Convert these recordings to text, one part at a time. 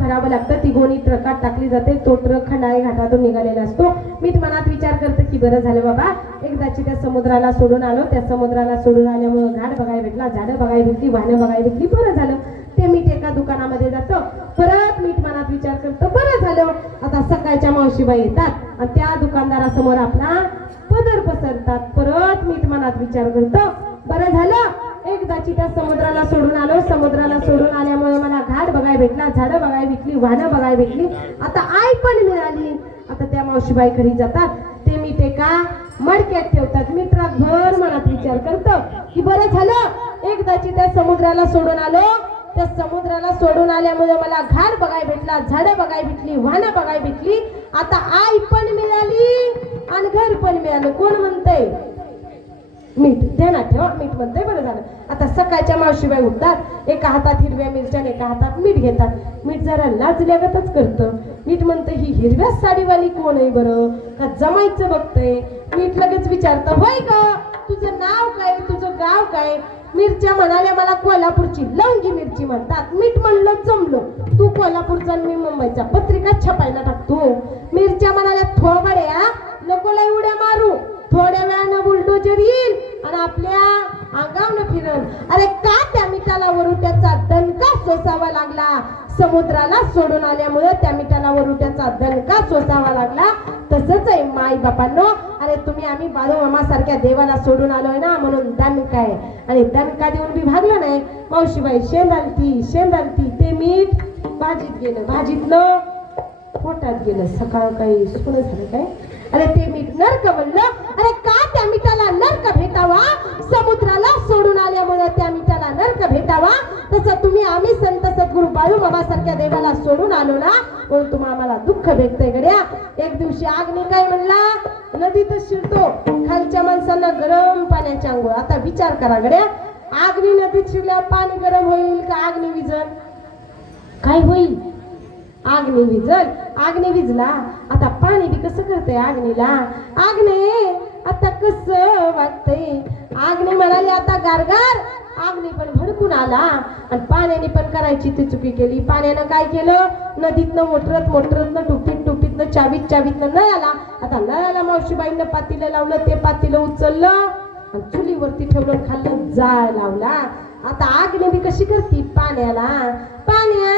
भरावं लागतं. ती गोणी ट्रकात टाकली जाते. तो ट्रक खंडाळे घाटातून निघालेला असतो. मीठ मनात विचार करतं की बरं झालं बाबा. एकदाची त्या समुद्राला सोडून आलो. त्या समुद्राला सोडून आल्यामुळं घाट बघायला भेटला. झाडं बघायला भेटली. वाहनं बघायला भेटली. बरं झालं. ते मीठ एका दुकानामध्ये जातो. परत मीठ मनात विचार करतो बरं झालं. आता सकाळच्या मावशीबाई येतात. आणि त्या दुकानदारासमोर आपला समुद्र पसरतात. परत मी मनात विचार करतो बरं झालं एकदाची त्या समुद्राला सोडून आलो. समुद्राला सोडून आल्यामुळे मला घाट बघायला भेटला झाडं बघायला भेटली वाहनं बघायला भेटली. आता आई पण मिळाली. आता त्या मावशीबाई घरी जातात. ते मी ते का मडक्यात ठेवतात. मित्रात भर मनात विचार करतो की बरं झालं एकदाची त्या समुद्राला सोडून आलो त्या समुद्राला सोडून आल्यामुळे मला घाट बघाय भेटला झाडं बघाय भेटली वाहनं बघाय भेटली. आता आई पण मिळाली आणि घर पण मिळालं. कोण म्हणतंय? मीठ. ध्यानात ठेवा. मीठ म्हणतंय बरं झालं. आता सकाळच्या मावशीबाई उठतात. एका हातात हिरव्या मिरच्या आणि एका हातात मीठ घेतात. मीठ जरा लाजल्यागतच करतं. मीठ म्हणतं ही हिरव्या साडीवाली कोण आहे बरं? का जमायचं बघतंय? मीठ लगेच विचारतं होय का तुझं नाव काय? तुझं गाव काय? मिरच्या म्हणाल्या मला कोल्हापूरची लवंगी मिरची म्हणतात. मीठ म्हणलं जमलो. तू कोल्हापूरचा मी मुंबईचा पत्रिका छपायला टाकतो. मिरच्या म्हणाल्या थोबड्या नको लय उड्या मारू. थोड्या वेळानं बुलडोजर येईल आणि आपल्या अंगावनं फिरल. अरे का त्या मिठाला वरून त्याचा दणका सोसावा लागला? समुद्राला सोडून आल्यामुळे त्या मिठाला वरुट्याचा दणका सोसावा लागला. तसंच आहे माई बापांनो अरे तुम्ही आम्ही बाळू मामा सारख्या देवाला सोडून आलोय ना म्हणून दणका आहे. आणि दणका देऊन मी भागलो नाही. मावशीबाई शेंदालती शेंदालती ते मीठ भाजीत गेलं. भाजीतलं पोटात गेलं. सकाळ काही सुन झालं काय? अरे ते मीठ नरक म्हणलं. अरे का त्या मिठाला नरक भेटावा? समुद्र आदर्श भेटावा. तसं तुम्ही आम्ही संत सद्गुरु बाळू बाबा सारख्या देवाला सोडून आलो ना म्हणून आम्हाला दुःख भेटतंय गड्या. एक दिवशी अग्नी काय म्हणला नदीतच शिरतो खालच्या माणसांना गरम पाण्याची आंघोळ. आता विचार करा गड्या आग्नी नदीत शिरल्यावर पाणी गरम होईल का आग्नी विजल? काय होईल? आग्नी विजल आग्नी विजला. आता पाणी बी कसं करते आग्नीला? आग्ने आता कस वाटतंय? आग्ने म्हणाली आता गारगार आग्नी पण भडकून आला. आणि पाण्याने पण करायची ती चुकी केली. पाण्यानं काय केलं? नदीतनं मोटरत मोटरतनं टुपीत टुपीतनं चावीत चावीतनं नळाला. आता नळाला मावशीबाईनं पातीलं लावलं ते पातीलं उचललं आणि चुलीवरती ठेवलं खाल्लं जाळ लावला. आता आग नदी कशी करती? पाण्याला. पाण्या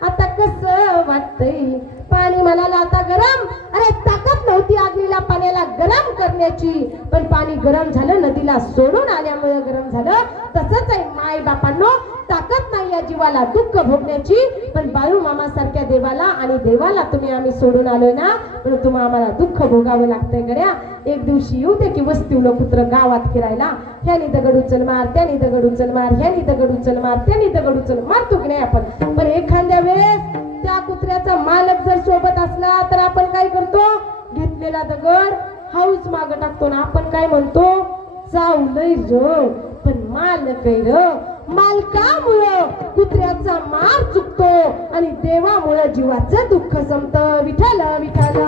आता कस वाटतंय? पाणी म्हणाला आता गरम. अरे ताकद नव्हती आग्नीला पाण्याला गरम करण्याची. पण पाणी गरम झालं नदीला सोडून आल्यामुळे गरम झालं. तसंच आहे माय बापांनो ताकद नाही या जीवाला दुःख भोगण्याची. पण बाळू मामा सारख्या देवाला आणि देवाला तुम्ही आम्ही सोडून आलोय ना पण तुम्हाला आम्हाला दुःख भोगावं लागतंय गड्या. एक दिवशी येऊ दे की वस्तीवलं पुत्र गावात फिरायला. ह्यानी दगड उचल मार त्यानी दगड उचल मार ह्यानी दगड उचल मार त्यानी दगड उचल मारतो की नाही आपण. पण एखाद्या वेळेस कुत्र्याचा मालक जर सोबत असला तर आपण काय करतो? घेतलेला दगड हाऊस माग टाकतो ना. आपण काय म्हणतो? चावलंय र पण मालक र. मालकामुळं कुत्र्याचा मार चुकतो आणि देवामुळं जीवाचं दुःख संपत. विठाल विठाल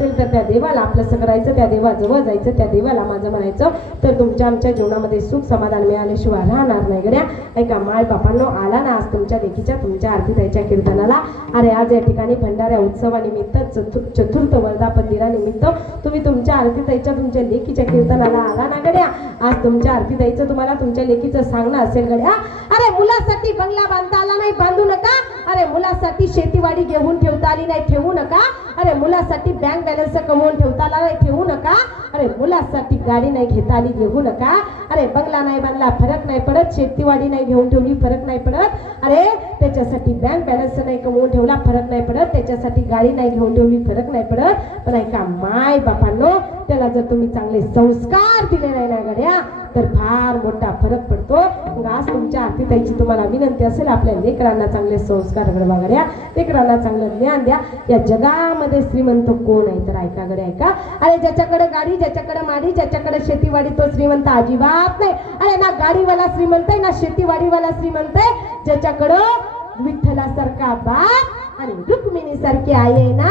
असेल तर त्या देवाला आपलं करायचं त्या देवाजवळ जायचं त्या देवाला माझं म्हणायचं तर तुमच्या आमच्या जीवनामध्ये सुख समाधान मिळाल्याशिवाय राहणार नाही गड्या. ऐका माय बापांनो आला ना आज तुमच्या लेखीच्या तुमच्या आरतीताईच्या कीर्तनाला. अरे आज या ठिकाणी भंडाऱ्या उत्सवानिमित्त चतुर चतुर्थ वर्धापन दिनानिमित्त तुम्ही तुमच्या आरतीताईच्या तुमच्या लेखीच्या कीर्तनाला आला ना गड्या? आज तुमच्या आरतीताईचं तुम्हाला तुमच्या लेखीचं सांगणं असेल गड्या. अरे मुलासाठी बंगला बांधता आला नाही बांधू नका. अरे मुलासाठी शेतीवाडी घेऊन ठेवता आली नाही ठेवू नका. अरे मुलासाठी बँक बॅलन्स कमवून ठेवता आला नाही ठेवू नका. अरे मुलासाठी गाडी नाही घेता आली घेऊ नका. अरे बंगला नाही बांधला फरक नाही पडत. शेतीवाडी नाही घेऊन ठेवली फरक नाही पडत. अरे त्याच्यासाठी बँक बॅलन्स नाही कमवून ठेवला फरक नाही पडत. त्याच्यासाठी गाडी नाही घेऊन ठेवली फरक नाही पडत. पण ऐका माय बापांनो त्याला जर तुम्ही चांगले संस्कार दिले नाही ना गड्या तर फार मोठा फरक पडतो. मग आज तुमच्या आरतीताईची तुम्हाला विनंती असेल आपल्या लेकरांना चांगले संस्कार घडवा गड्या लेकरांना चांगलं ज्ञान द्या. या जगामध्ये श्रीमंत कोण आहे तर ऐका गड्या ऐका. अरे ज्याच्याकडे गाडी ज्याच्याकडे माडी ज्याच्याकडे शेतीवाडी तो श्रीमंत अजिबात नाही. अरे ना गाडीवाला श्रीमंत आहे ना शेतीवाडीवाला श्रीमंत आहे. ज्याच्याकडं विठ्ठलासारखा बाप आणि रुक्मिणी सारखी आई आहे ना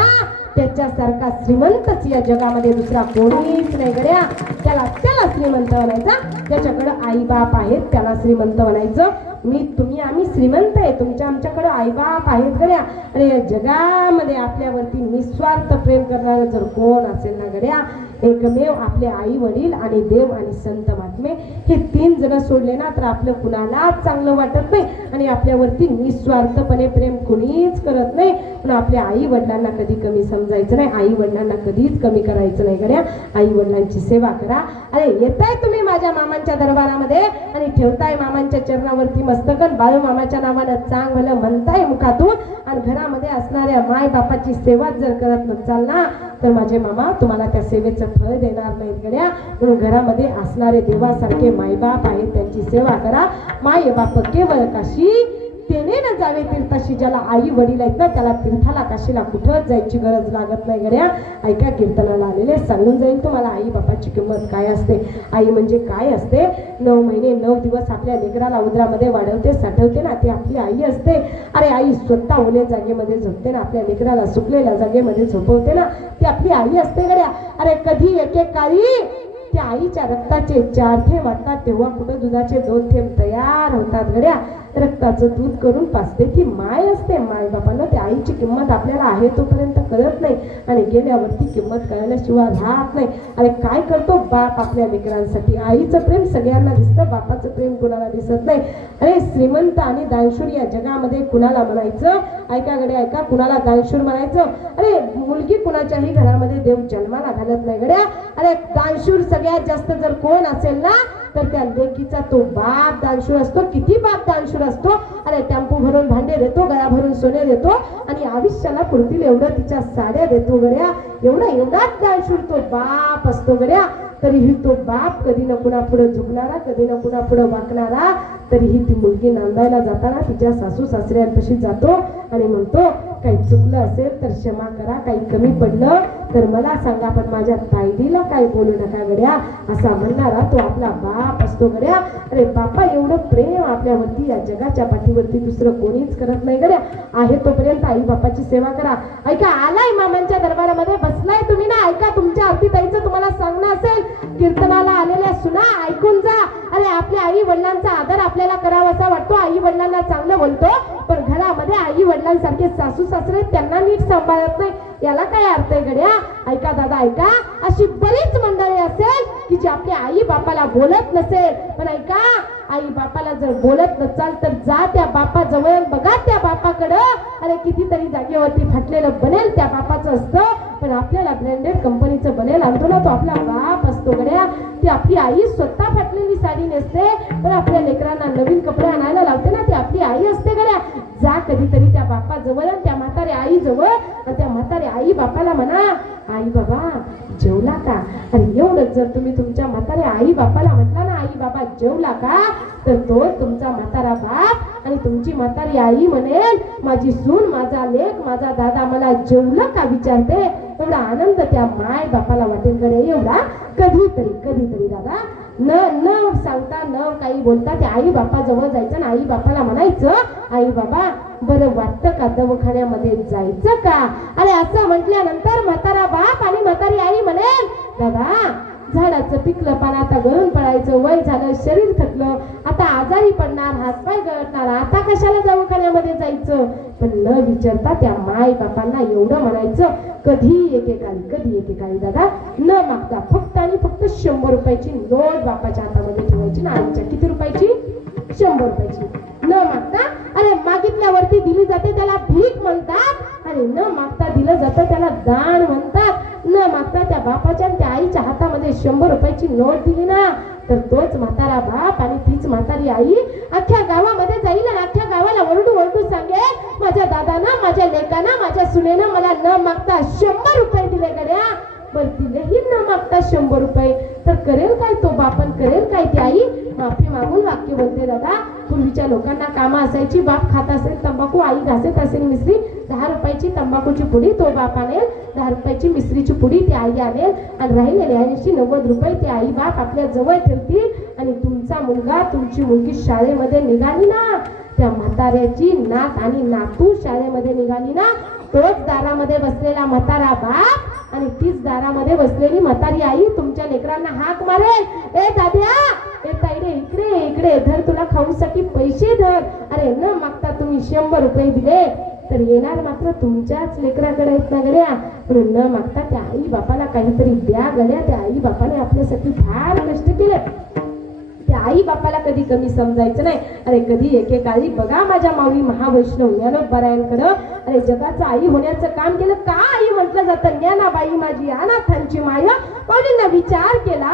त्याच्यासारखा श्रीमंतच या जगामध्ये दुसरा कोणीच नाही गड्या. त्याला त्याला श्रीमंत म्हणायचा. त्याच्याकडं आई बाप आहेत त्याला श्रीमंत म्हणायचं. मी तुम्ही आम्ही श्रीमंत आहे तुमच्या आमच्याकडे आई बाप आहेत गड्या. आणि या जगामध्ये आपल्यावरती निस्वार्थ प्रेम करणारं जर कोण असेल ना गड्या एकमेव आपले आई वडील आणि देव आणि संत महात्मे हे तीन जण सोडले ना तर आपलं कुणालाच चांगलं वाटत नाही आणि आपल्यावरती निस्वार्थपणे प्रेम कुणीच करत नाही. पण आपल्या आई वडिलांना कधी कमी समजायचं नाही आई वडिलांना कधीच कमी करायचं नाही. गड्या आई वडिलांची सेवा करा. अरे येताय तुम्ही माझ्या मामांच्या दरबारामध्ये आणि ठेवताय मामांच्या चरणावरती मस्तकन बाळू मामाच्या नावानं चांग भलं म्हणताय मुखातून. आणि घरामध्ये असणाऱ्या माय बापाची सेवा जर करत नसाल ना तर माझे मामा तुम्हाला त्या सेवेचं फळ देणार नाहीत गड्या. म्हणून घरामध्ये असणारे देवासारखे मायबाप आहेत त्यांची सेवा करा. माय बाप केवळ काशी तेने न जावे तीर्थाशी ज्याला आई वडील आहेत ना त्याला तीर्थाला काशीला कुठंच जायची गरज लागत नाही गड्या. ऐका कीर्तनाला आलेले सांगून जाईल तुम्हाला आई बापाची किंमत काय असते? आई म्हणजे काय असते? नऊ महिने नऊ दिवस आपल्या लेकराला उदरामध्ये वाढवते साठवते ना ती आपली आई असते. अरे आई स्वतः ओल्या जागेमध्ये झोपते ना आपल्या लेकराला सुकलेल्या जागेमध्ये झोपवते ना ती आपली आई असते गड्या. अरे कधी एकेकाळी त्या आईच्या रक्ताचे चार थेंब वाटतात तेव्हा कुठं दुधाचे दोन थेंब तयार होतात गड्या. रक्ताचं दूध करून पाचते ती माय असते माय बापांना त्या आईची किंमत आपल्याला आहे तोपर्यंत कळत नाही. आणि गेल्यावरती किंमत कळल्याशिवाय राहत नाही. अरे काय करतो बाप आपल्या लेकरांसाठी? आईचं प्रेम सगळ्यांना दिसतं बापाचं प्रेम कुणाला दिसत नाही. अरे श्रीमंत आणि दानशूर या जगामध्ये कुणाला म्हणायचं? ऐका गड्या ऐका कुणाला दानशूर म्हणायचं? अरे मुलगी कुणाच्याही घरामध्ये देव जन्माला घालत नाही गड्या. अरे दानशूर सगळ्यात जास्त जर कोण असेल ना तर त्या लेकीचा तो बाप दानशूर असतो. किती बाप दानशूर असतो? अरे टेम्पो भरून भांडे देतो गळा भरून सोने देतो आणि आयुष्याला पुरतील एवढं तिच्या साड्या देतो गड्या. एवढा एवढाच दानशूर तो बाप असतो गड्या. तरीही तो बाप कधी न कुणा पुढे झुकणारा कधी न कुणा पुढे वाकणारा तरीही ती मुलगी नांदायला जाताना तिच्या सासू सासऱ्यांपाशी जातो आणि म्हणतो काही चुकलं असेल तर क्षमा करा काही कमी पडलं तर मला सांगा पण माझ्या ताईडीला काय बोलू नका गड्या. असा म्हणणारा तो आपला बाप असतो गड्या. अरे बापा एवढं प्रेम आपल्यावरती या जगाच्या पाठीवरती दुसरं कोणीच करत नाही गड्या. आहे तोपर्यंत आई बापाची सेवा करा. ऐका आलाय मामांच्या दरबारामध्ये बसलाय तुम्ही ना? ऐका तुमच्या आरती ताईचं तुम्हाला सांगणं असेल. कीर्तनाला आलेल्या सुना ऐकून जा. अरे आपल्या आई वडिलांचा आदर आपल्याला करावासा वाटतो. आई वडिलांना चांगलं बोलतो पण घरामध्ये आई वडिलांसारखे सासू सासरे त्यांना नीट सांभाळत नाही. याला काय अर्थ आहे गड्या? ऐका दादा ऐका. अशी बरीच मंडळी असेल की जी आपल्या आई बापाला बोलत नसेल. पण ऐका आई बापाला जर बोलत नसाल तर जा त्या बापा जवळ बघा त्या बापाकडं. अरे कितीतरी जागेवरती फाटलेलं बनेल त्या बापाचं असतं. पण आपल्याला ब्रँडेड कंपनीचं बनेल आणतो ना तो आपला बाप असतो गड्या. ती आपली आई स्वतः फाटलेली साडी नेसते. पण आपल्या लेकरांना नवीन कपडे आणायला लावते ना ती आपली आई असते गड्या. जा कधीतरी त्या बापाजवळ आणि त्या म्हाताऱ्या आई जवळ आणि त्या म्हाताऱ्या आई बापाला म्हणा आई बाबा जेवला का? आणि एवढंच जर तुम्ही तुमच्या म्हाताऱ्या आई बापाला म्हटला ना आई बाबा जेवला का? तर तो तुमचा म्हातारा बाप आणि तुमची म्हातारी आई म्हणेल माझी सून माझा लेख माझा दादा मला जेवला का? विचारते. एवढा आनंद त्या माय बापाला वाटेल कडे एवढा कधीतरी कधीतरी दादा. न न सांगता न काही बोलता ते आई बापाजवळ जायचं ना आई बापाला म्हणायचं आई बाबा बरं वाटतं का दवाखान्यामध्ये जायचं का? अरे असं म्हटल्यानंतर म्हातारा बाप आणि म्हातारी आई म्हणेल दादा झाडाचं पिकलं पण आता गरम पडायचं वय झालं शरीर थकलं आता आजारी पडणार हातपाय गळणार आता कशाला दवाखान्यामध्ये जायचं? पण न विचारता त्या माय बापांना एवढं म्हणायचं कधी एकेकाळी कधी एकेकाळी दादा? न मागता फक्त आणि फक्त शंभर रुपयाची नोट बापाच्या हातामध्ये ठेवायची ना आईच्या किती रुपयाची? शंभर रुपयाची. न मागता अरे मागितल्यावरती दिली जाते त्याला भीक म्हणतात. आणि न मागता दिलं जातं त्याला दान म्हणतात. न मागता त्या बापाच्या आणि त्या आईच्या हातामध्ये शंभर रुपयाची नोट दिली ना तर तोच म्हातारा बाप आणि तीच म्हातारी आई अख्ख्या गावामध्ये जाईल आणि अख्ख्या गावाला ओरडू ओरडू सांगेल माझ्या दादानं माझ्या लेकानं माझ्या सुनेनं मला न मागता शंभर रुपये दिले गड्या. बर दिलेही न मागता शंभर रुपये. तर करेल काय तो बापन करेल काय ती आई? माफी मागून वाक्य बोलते दादा पूर्वीच्या लोकांना कामं असायची बाप खात असेल तंबाखू आई घासत असेल मिसरी दहा रुपयाची तंबाखूची पुडी तो बाप आणेल दहा रुपयाची मिसरीची पुडी ती आई आणेल आणि राहिलेले ऐंशी नव्वद रुपये ते आई बाप आपल्या जवळ ठेवतील आणि तुमचा मुलगा तुमची मुलगी शाळेमध्ये निघाली ना त्या म्हाताऱ्याची नात आणि नातू शाळेमध्ये निघाली ना तोच दारामध्ये बसलेला म्हातारा बाप आणि तीच दारामध्ये बसलेली मतारी आई तुमच्या लेकरांना हाक मारेल ए दाद्या ए ताईडे इकडे इकडे धर तुला खाऊसाठी पैसे धर. अरे न मागता तुम्ही शंभर रुपये दिले तर येणार मात्र तुमच्याच लेकराकडे आहेत ना गड्या. म्हणून न मागता त्या आई बापाला काहीतरी द्या गड्या. त्या आई बापाने आपल्यासाठी फार कष्ट केले. त्या आई बापाला कधी कमी समजायचं नाही. अरे कधी एकेकाळी बघा माझ्या माऊली महावैष्णव ज्ञानोबरायांकडं अरे जगाचं आई होण्याचं काम केलं का आई म्हटलं जातं? ज्ञानाबाई माझी अनाथांची माया. माऊलींना विचार केला?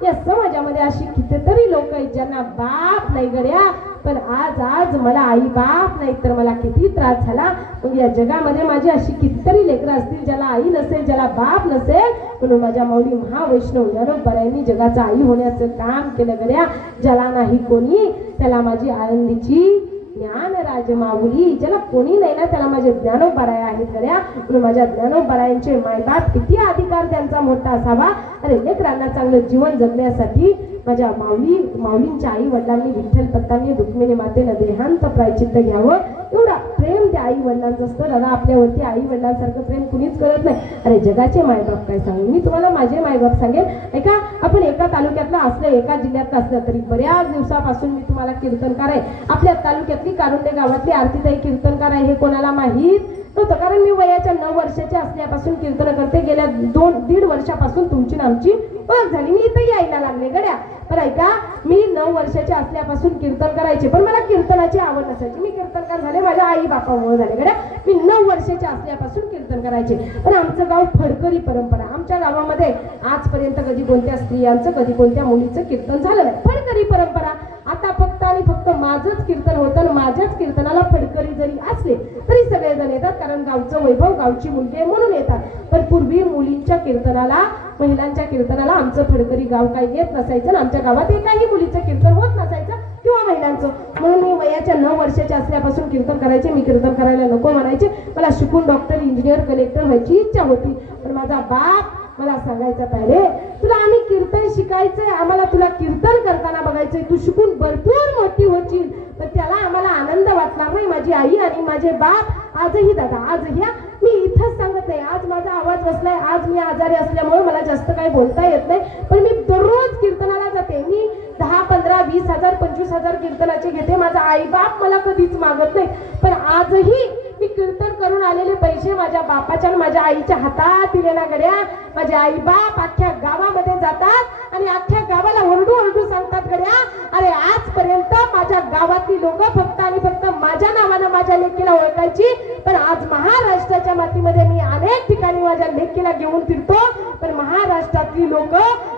या समाजामध्ये अशी कितीतरी लोक आहेत ज्यांना बाप नाही गड्या पण आज आज मला आई बाप नाही तर मला किती त्रास झाला. मग या जगामध्ये माझी अशी कितीतरी लेकरं असतील ज्याला आई नसेल ज्याला बाप नसेल म्हणून माझ्या माऊली महावैष्णव ज्ञानोबरायांनी जगाचं आई होण्याचं काम केलं गड्या ज्याला नाही कोणी त्याला माझी आनंदीची ज्ञान राजमाऊली ज्याला कोणी नाही ना त्याला माझे ज्ञानोपराय आहेत खऱ्या म्हणून माझ्या ज्ञानोपरायांचे मायबाप किती अधिकार त्यांचा मोठा असावा. अरे लेकरांना चांगलं जीवन जगण्यासाठी माझ्या माऊली माऊलींच्या आई वडिलांनी विठ्ठल पत्तांनी रुक्मिणी मातेनं देहांत प्रायचित्त घ्यावं. एवढा प्रेम त्या आई वडिलांचं असतं. दादा आपल्यावरती आई वडिलांसारखं प्रेम कुणीच करत नाही. अरे जगाचे मायबाप काय सांगू? मी तुम्हाला माझे मायबाप सांगेन. ऐका आपण एका तालुक्यातलं असलं एका जिल्ह्यातलं असलं तरी बऱ्याच दिवसापासून मी तुम्हाला कीर्तनकार आहे. आपल्या तालुक्यातली कारुंडे गावातली आरतीताई कीर्तनकार आहे हे कोणाला माहीत नव्हतं? कारण मी वयाच्या नऊ वर्षाच्या असल्यापासून कीर्तन करते. गेल्या दोन दीड वर्षापासून तुमची आमची ओळख झाली. मी इथं यायला लागले गड्या. पण ऐका मी नऊ वर्षाच्या असल्यापासून कीर्तन करायचे पण मला कीर्तनाची आवड नसायची. मी कीर्तनकार झाले माझ्या आई बापामुळे झाले. गड्या मी नऊ वर्षाच्या असल्यापासून कीर्तन करायचे. पण आमचं गाव फडकरी परंपरा. आमच्या गावामध्ये आजपर्यंत कधी कोणत्या स्त्रियांचं कधी कोणत्या मुलीचं कीर्तन झालं नाही. फडकरी परंपरा. आता फक्त आणि फक्त माझंच कीर्तन होतं आणि माझ्याच कीर्तनाला फडकरी जरी असले तरी सगळेजण येतात कारण गावचं वैभव गावची मुलगी आहे म्हणून येतात. पण पूर्वी मुलींच्या कीर्तनाला महिलांच्या कीर्तनाला आमचं फडकरी गाव काही येत नसायचं आणि आमच्या गावात एकाही मुलीचं कीर्तन होत नसायचं. किंवा महिलांचं. म्हणून मी वयाच्या नऊ वर्षाच्या असल्यापासून कीर्तन करायचे मी कीर्तन करायला नको म्हणायचे. मला शिकून डॉक्टर इंजिनियर कलेक्टर व्हायची इच्छा होती. पण माझा बाप मला सांगायचा पाहिजे तुला आम्ही कीर्तन शिकायचंय आम्हाला तुला कीर्तन करताना बघायचंय. तू शिकून भरपूर मोठी होशील पण त्याला आम्हाला आनंद वाटणार नाही माझी आई आणि माझे बाप. आजही दादा आज ह्या मी इथंच सांगत नाही आज माझा आवाज बसलाय आज मी आजारी असल्यामुळे मला जास्त काही बोलता येत नाही पण मी दररोज कीर्तनाला जाते. मी दहा पंधरा वीस हजार पंचवीस हजार कीर्तनाचे घेते माझा आई बाप मला कधीच मागत नाही. पण आजही मी कीर्तन करून आलेले पैसे माझ्या बापाच्या आणि माझ्या आईच्या हातात दिले ना गड्या. माझे आई बाप अख्ख्या गावामध्ये जातात आणि अख्ख्या गावाला ओरडू ओरडू सांगतात गड्या अरे आजपर्यंत माझ्या गावातली लोक फक्त आणि फक्त माझ्या नावानं माझ्या लेकीला ओळखायची पण आज महाराष्ट्राच्या मातीमध्ये मी अनेक ठिकाणी माझ्या लेकीला घेऊन फिरतो पण महाराष्ट्रातली लोक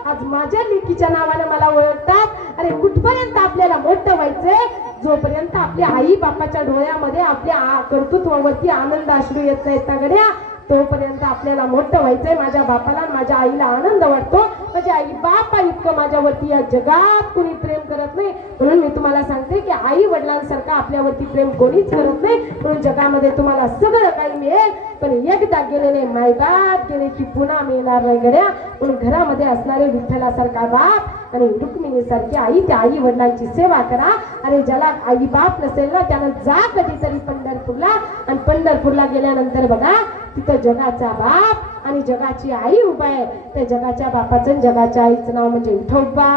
आज माझ्या लेकीच्या नावानं मला ओळखतात. अरे कुठपर्यंत आपल्याला मोठं व्हायचंय? जोपर्यंत आपल्या आई बापाच्या डोळ्यामध्ये आपल्या आ- कर्तृत्वावरती आनंद अश्रू येत नाहीत ना गड्या? तोपर्यंत आपल्याला मोठं व्हायचंय माझ्या बापाला माझ्या आईला आनंद वाटतो माझ्या आई बापा इतकं माझ्यावरती. या जगात कुणी प्रेम करत नाही. म्हणून मी तुम्हाला सांगते की आई वडिलांसारखं आपल्यावरती प्रेम कोणीच करत नाही. म्हणून जगामध्ये तुम्हाला सगळं काही मिळेल. पण एकदा गेलेले मायबाप गेले की पुन्हा मिळणार नाही गड्या. म्हणून घरामध्ये असणारे विठ्ठलासारखा बाप आणि रुक्मिणीसारखी आई त्या आई वडिलांची सेवा करा. आणि ज्याला आई बाप नसेल ना त्यानं जा कधीतरी पंढरपूरला. आणि पंढरपूरला गेल्यानंतर बघा तिथं जगाचा बाप आणि जगाची आई उभा आहे. त्या जगाच्या बापाचं आणि जगाच्या आईचं नाव म्हणजे विठोबा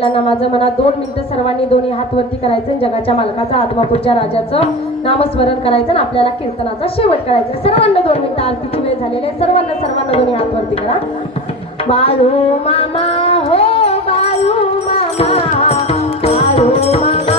वडिलांना माझं म्हणा दोन मिनिटं सर्वांनी दोन्ही हात वरती करायचं आणि जगाच्या मालकाचा आत्मापूरच्या राजाचं नामस्मरण करायचं आणि आपल्याला कीर्तनाचा शेवट करायचा. सर्वांना दोन मिनिटं आरतीची वेळ झालेली आहे? सर्वांना सर्वांना दोन्ही हात वरती करा. बाळू मामा हो बाळू मामा बाळू मामा.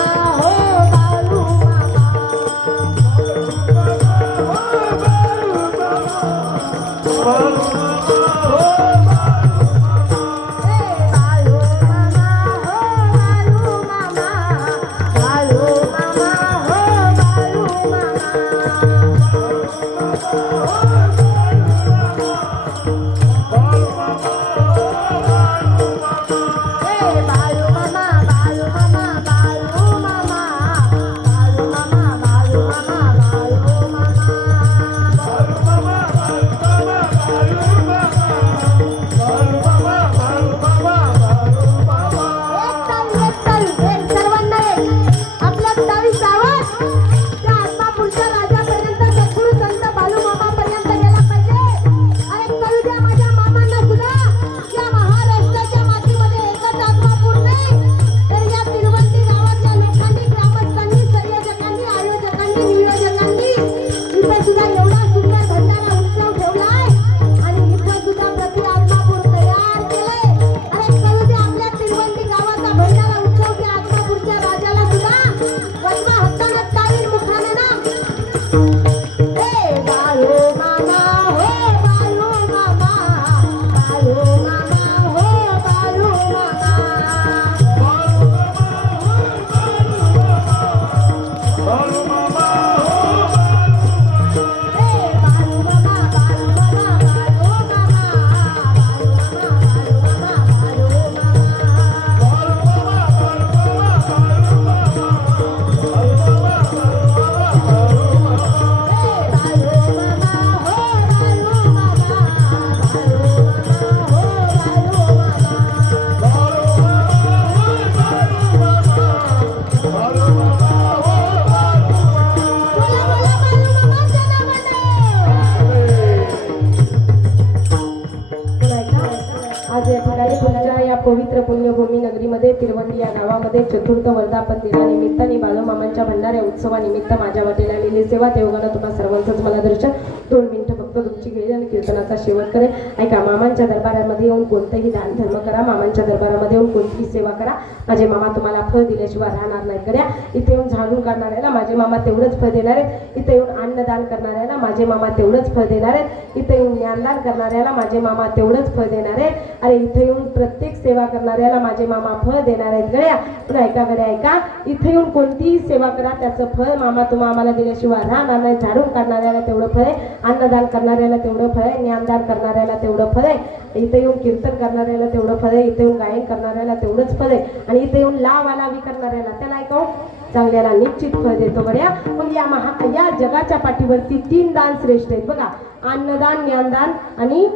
चतुर्थ वर्धापन दिनानिमित्ताने बालमामांच्या भंडाऱ्या उत्सवानिमित्त माझ्या वाटेला लिहिली सेवा तेव्हा तुम्हाला सर्वांचंच मला दर्शन. दोन मिनिटं फक्त तुमची घेईल आणि कीर्तनाचा शेवट करेल. का मामांच्या दरबारामध्ये येऊन कोणतंही दान धर्म करा मामांच्या दरबारामध्ये येऊन कोणतीही सेवा करा. माझे मामा तुम्हाला फळ दिल्याशिवाय राहणार नाही कऱ्या इथे येऊन झाडून काढणाऱ्याला माझे मामा तेवढंच फळ देणार आहेत. इथे येऊन अन्नदान करणाऱ्याला माझे मामा तेवढंच फळ देणार आहेत. इथे येऊन ज्ञानदान करणाऱ्याला माझे मामा तेवढंच फळ देणार आहेत. अरे इथे येऊन प्रत्येक सेवा करणाऱ्याला माझे मामा फळ देणार आहेत गड्या. पण ऐका गड्या ऐका. इथे येऊन कोणतीही सेवा करा त्याचं फळ मामा तुम्हा आम्हाला दिल्याशिवाय राहणार नाही. झाडून काढणाऱ्याला तेवढं फळ आहे अन्नदान करणाऱ्याला तेवढं फळ आहे ज्ञानदान करणाऱ्याला तेवढं फळ आहे. इथे येऊन कीर्तन करणाऱ्याला तेवढं फद आहे. इथे येऊन गायन करणाऱ्याला तेवढंच फद आहे. आणि इथे येऊन लाव आलावी करणाऱ्याला. त्याला ऐकाव हो. चांगल्याला निश्चित फळ देतो बऱ्या मग या महा या जगाच्या पाठीवरती तीन दान श्रेष्ठ आहेत. बघा अन्नदान ज्ञानदान आणि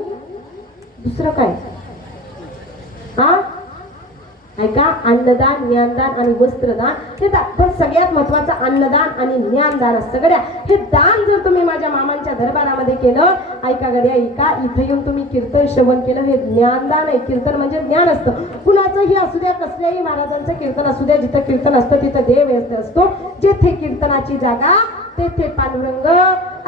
दुसरं काय? हा ऐका अन्नदान ज्ञानदान आणि वस्त्रदान. हे दा- पण सगळ्यात महत्वाचं अन्नदान आणि ज्ञानदान असतं गड्या. हे दान जर तुम्ही माझ्या मामांच्या दरबारामध्ये केलं ऐका गड्या ऐका इथे येऊन तुम्ही कीर्तन श्रवण केलं हे ज्ञानदान आहे. कीर्तन म्हणजे ज्ञान असतं. कुणाचंही असू द्या कसल्याही महाराजांचं कीर्तन असू द्या जिथं कीर्तन असतं तिथं देव असतो. जेथे कीर्तनाची जागा तेथे पांडुरंग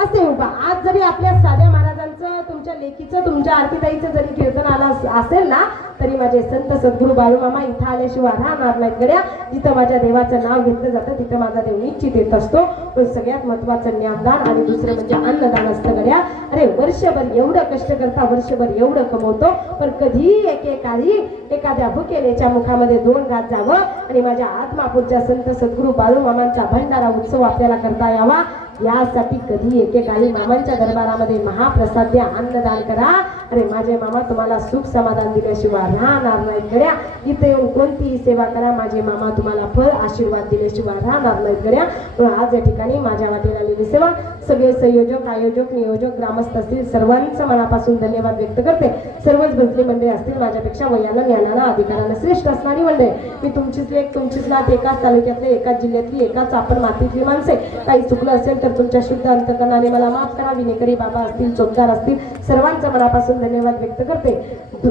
असे उभा. आज जरी आपल्या साध्या महाराजांचं तुमच्या लेखीचं तुमच्या आरतीताईचं जरी कीर्तन आलं असेल ना तरी माझे संत सद्गुरू बाळूमामा इथं आल्याशिवाय राहणार नाहीत गड्या. जिथं माझ्या देवाचं नाव घेतलं जातं तिथं माझा देव निश्चित येत असतो. पण सगळ्यात महत्वाचं ज्ञानदान आणि दुसरं म्हणजे अन्नदान असतं गड्या. अरे वर्षभर एवढं कष्ट करता वर्षभर एवढं कमवतो पण कधी एकेकाळी एखाद्या भुकेलेच्या मुखामध्ये दोन घात जावं आणि माझ्या आत्मापूरच्या संत सद्गुरू बाळूमामांचा भंडारा उत्सव आपल्याला करता यावा. यासाठी कधी एकेकाळी मामांच्या दरबारामध्ये महाप्रसाद द्या अन्नदान करा. अरे माझे मामा तुम्हाला सुख समाधान दिल्याशिवाय राहणार नाही. गड्या इथे येऊन कोणतीही सेवा करा. माझे मामा तुम्हाला फळ आशीर्वाद दिल्याशिवाय राहणार नाही. गड्या म्हणून आज या ठिकाणी माझ्या वाटेला आलेली सेवा सगळे संयोजक आयोजक नियोजक ग्रामस्थ असतील सर्वांचं मनापासून धन्यवाद व्यक्त करते. सर्वच भजनी मंडळी असतील माझ्यापेक्षा वयानं ज्ञानानं अधिकारानं श्रेष्ठ असणारी मंडळी. मी तुमचीच लेख तुमचीच नात एकाच तालुक्यातली एकाच जिल्ह्यातली एकाच आपण मातीतली माणसे काही चुकलं असेल तर तुमच्या शुद्ध अंतकरणाने मला माफ करा. विनेकरी बाबा असतील चोपदार असतील सर्वांचं मनापासून धन्यवाद व्यक्त करते.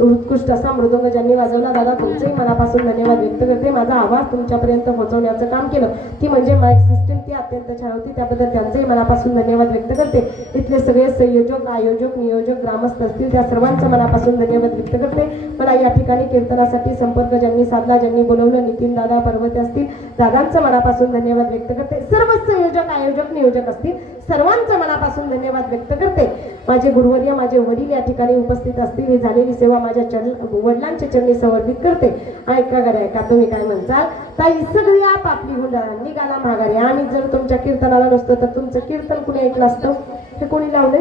उत्कृष्ट असा मृदंग ज्यांनी वाजवला दादा तुमचंही मनापासून धन्यवाद व्यक्त करते. माझा आवाज तुमच्यापर्यंत पोहोचवण्याचं काम केलं. ती म्हणजे माईक सिस्टम अत्यंत छान होती. त्याबद्दल त्यांचंही मनापासून धन्यवाद व्यक्त करते. इथले सगळे संयोजक आयोजक नियोजक ग्रामस्थ असतील त्या सर्वांचं मनापासून धन्यवाद व्यक्त करते. मला या ठिकाणी कीर्तनासाठी संपर्क ज्यांनी साधला ज्यांनी बोलवलं नितीन दादा पर्वते असतील दादांचं मनापासून धन्यवाद व्यक्त करते. सर्व संयोजक आयोजक नियोजक असतील सर्वांचं मनापासून धन्यवाद व्यक्त करते. माझे गुरुवर्य माझे वडील या ठिकाणी उपस्थित असतील. ही झालेली सेवा माझ्या चरण वडिलांच्या चरणी समर्पित करते. ऐका गड्या ऐका तुम्ही काय म्हणताल? ताई सगळी आप आपली गुंडाळा निघाला माघारी. आणि जर तुमच्या कीर्तनाला नसतं तर तुमचं कीर्तन कुणी ऐकलं असतं? हे कोणी लावले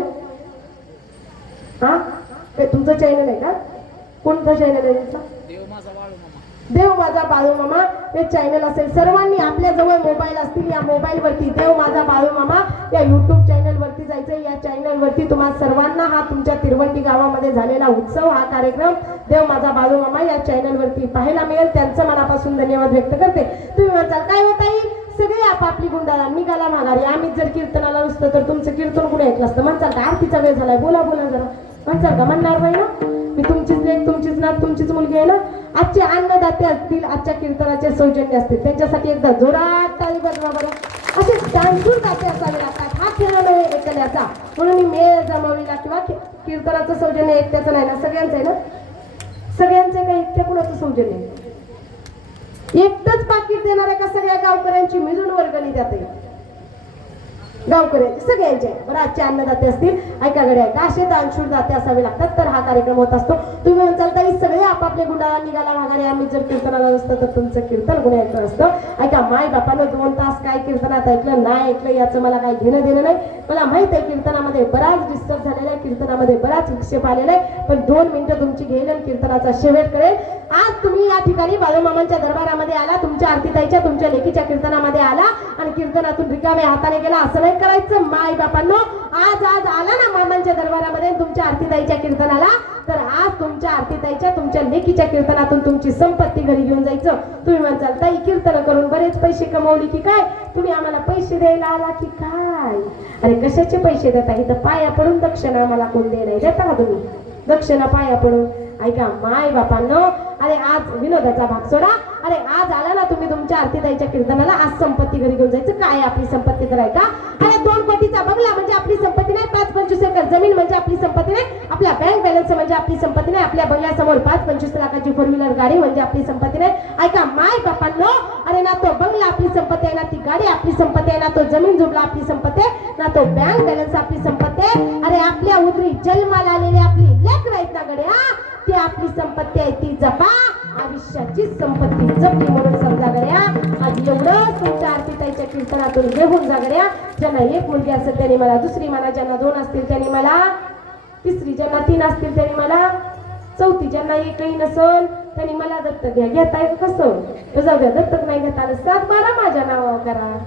हा? ते तुमचं चॅनल आहे का? कोणतं चॅनल आहे तुमचं? देव माझा बाळू मामा. हे चॅनल असेल सर्वांनी आपल्या जवळ मोबाईल असतील या मोबाईल वरती. देव माझा बाळू मामा. या युट्यूब चॅनल जायचं या चॅनल वरती तुम्हाला सर्वांना हा तुमच्या तिरवंडी गावामध्ये झालेला उत्सव हा कार्यक्रम देव माझा बाळू मामा या चॅनल वरती पाहायला मिळेल. त्यांचं मनापासून धन्यवाद व्यक्त करते. तुम्ही म्हणताल काय होत आहे सगळे आपापली गुंडाला निघाला माघारी. आम्ही जर कीर्तनाला नसतं तर तुमचं कीर्तन कुठे ऐकलं असतं? म्हणचाल का आरतीचा वेळ झालाय. बोला बोला जरा. म्हणचाल का म्हणणार नाही ना? मी तुमचीच लेख तुमचीच नात तुमचीच मुलगी आहे ना? आजचे अन्नदाते असतील आजच्या कीर्तनाचे सौजन्य असतील. त्यांच्यासाठी एकदा जोरात टाळी बजवा बरं. असे डान्सूर असा असावे. लागतात हा खेळ नाही एकल्याचा म्हणून मी मेळ जमविला किंवा की- कीर्तनाचं सौजन्य एकट्याचं नाही ना सगळ्यांचं आहे ना? सगळ्यांचं आहे का एकट्या कुणाचं सौजन्य आहे? एकटंच पाकिट देणार आहे का सगळ्या गावकऱ्यांची मिळून वर्गणी जाते गावकऱ्यांचे सगळ्यांचे. बरं आजचे अन्नदाते असतील ऐका गडे ऐका. असे दानशूर दाते असावे लागतात तर हा कार्यक्रम होत असतो. तुम्ही म्हणताल तरी सगळे आपापले गुंडाला निघाला भागाने आम्ही जर कीर्तनाला नसतं तर तुमचं कीर्तन गुन्हा ऐकलं असतं. ऐका माय बापानं दोन तास काय कीर्तनात ऐकलं नाही ऐकलं याचं मला काही घेणं देणं नाही. मला माहीत आहे कीर्तनामध्ये बराच डिस्टर्ब झालेला आहे कीर्तनामध्ये बराच विक्षेप आलेला आहे पण दोन मिनिटं तुमची घेईल आणि कीर्तनाचा शेवट करेल. आज तुम्ही या ठिकाणी बाळूमामांच्या दरबारामध्ये आला तुमच्या आरतीताईच्या तुमच्या लेखीच्या कीर्तनामध्ये आला आणि कीर्तनातून रिकाम्या हाताने गेला असं नाही. करायचं माय बापांनो आज आज आला ना मामांच्या दरबारामध्ये तुमच्या आरतीताईच्या कीर्तनाला? तर आज तुमच्या आरतीताईच्या तुमच्या लेखीच्या कीर्तनातून तुमची संपत्ती घरी घेऊन जायचं. तुम्ही म्हणताल ताई कीर्तन करून बरेच पैसे कमवली की काय? तुम्ही आम्हाला पैसे द्यायला आला की काय? अरे कशाचे पैसे देता? इथं पाया पडून दक्षिणा आम्हाला कोण दे नाही देता का तुम्ही? दक्षिणा पाया पडून. ऐका माय बापांनो अरे आज विनोदाचा भाग सोडा. अरे आज आला ना तुम्ही तुमच्या आरतीदाईच्या कीर्तनाला आज संपत्ती घरी घेऊन जायचं. काय आपली संपत्ती तर आहे का? अरे दोन कोटीचा बंगला म्हणजे आपली संपत्ती नाही पाच पंचवीस एकर जमीन म्हणजे आपली संपत्ती नाही. आपला बँक बॅलन्स म्हणजे आपली संपत्ती नाही. आपल्या बंगल्यासमोर पाच पंचवीस लाखाची फोर व्हीलर गाडी म्हणजे आपली संपत्ती नाही. ऐका माय बापांनो अरे ना तो बंगला आपली संपत्ती आहे ना ती गाडी आपली संपत्ती आहे ना तो जमीन जुबला आपली संपत्ती आहे ना तो बँक बॅलन्स आपली संपत्ती आहे. अरे आपल्या उदरी जन्माला आलेली आपली लेकर आहेत ना गड्या. ती आपली संपत्ती आहे ती जपा. आयुष्याची संपत्ती जपली म्हणून समजा गड्या. आज एवढं तुमच्या आरतीताईच्या कीर्तनातून घेऊन जा गड्या. ज्यांना एक मुलगी असेल त्यांनी मला दुसरी मला ज्यांना दोन असतील त्यांनी मला तिसरी ज्यांना तीन असतील त्यांनी मला चौथी ज्यांना एकही नसल त्यांनी मला दत्तक घ्या. घेताय कसं? जाऊ द्या दत्तक नाही घेता सात बारा माझ्या नावावर करा.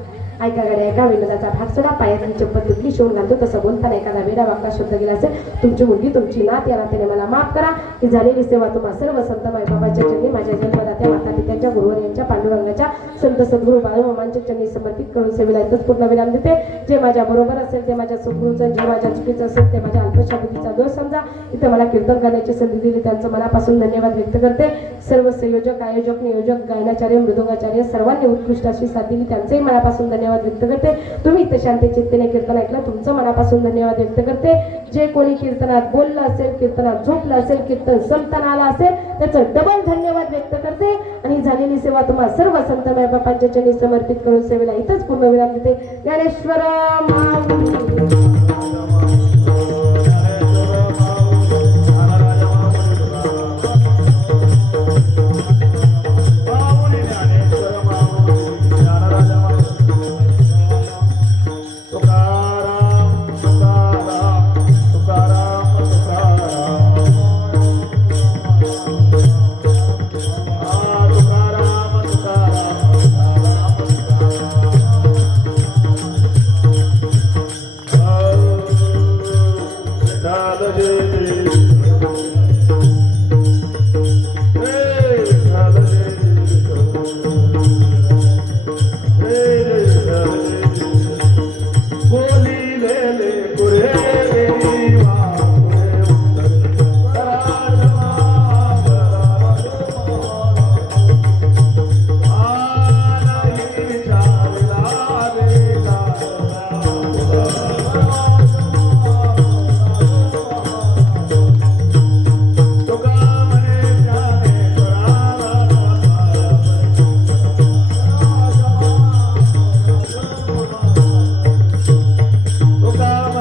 ऐका गाड्या ऐका विनोदाचा भाग सोडा पायातली चप्पल तुटली शिवून घालतो. तसं बोलताना एखादा वेडा वाक्का शब्द गेला असेल तुमची मुलगी तुमची नात या नात्याने मला माफ करा. ही झालेली सेवा तुम्हा सर्व संत बाबाच्या चरणी माझ्या जन्मदात्या माता पित्यांच्या गुरुवर यांच्या पांडुरंगाच्या संत सद्गुरू बाळूमामांच्या चरणी समर्पित करून सेवेला एकच पूर्ण विराम देते. जे माझ्या बरोबर असेल ते माझ्या सुखरूचं जे माझ्या चुकीचं असेल ते माझ्या अल्पशा बुद्धीचा दोष समजा. इथं मला कीर्तन करण्याची संधी दिली त्यांचं मनापासून धन्यवाद व्यक्त करते. सर्व संयोजक आयोजक नियोजक गायनाचार्य मृदुंगाचार्य सर्वांनी उत्कृष्ट अशी साथ दिली त्यांचंही मनापासून धन्यवाद व्यक्त करते. तुम्ही इथं शांती चित्तेने कीर्तन ऐकलं तुमचं मनापासून धन्यवाद व्यक्त करते. जे कोणी कीर्तनात बोललं असेल कीर्तनात झोपलं असेल कीर्तन संपताना आला असेल त्याचं डबल धन्यवाद व्यक्त करते. आणि झालेली सेवा तुम्हाला सर्व संत बापांच्या चरणी समर्पित करून सेवेला इथंच पूर्ण विराम देते. ज्ञानेश्वर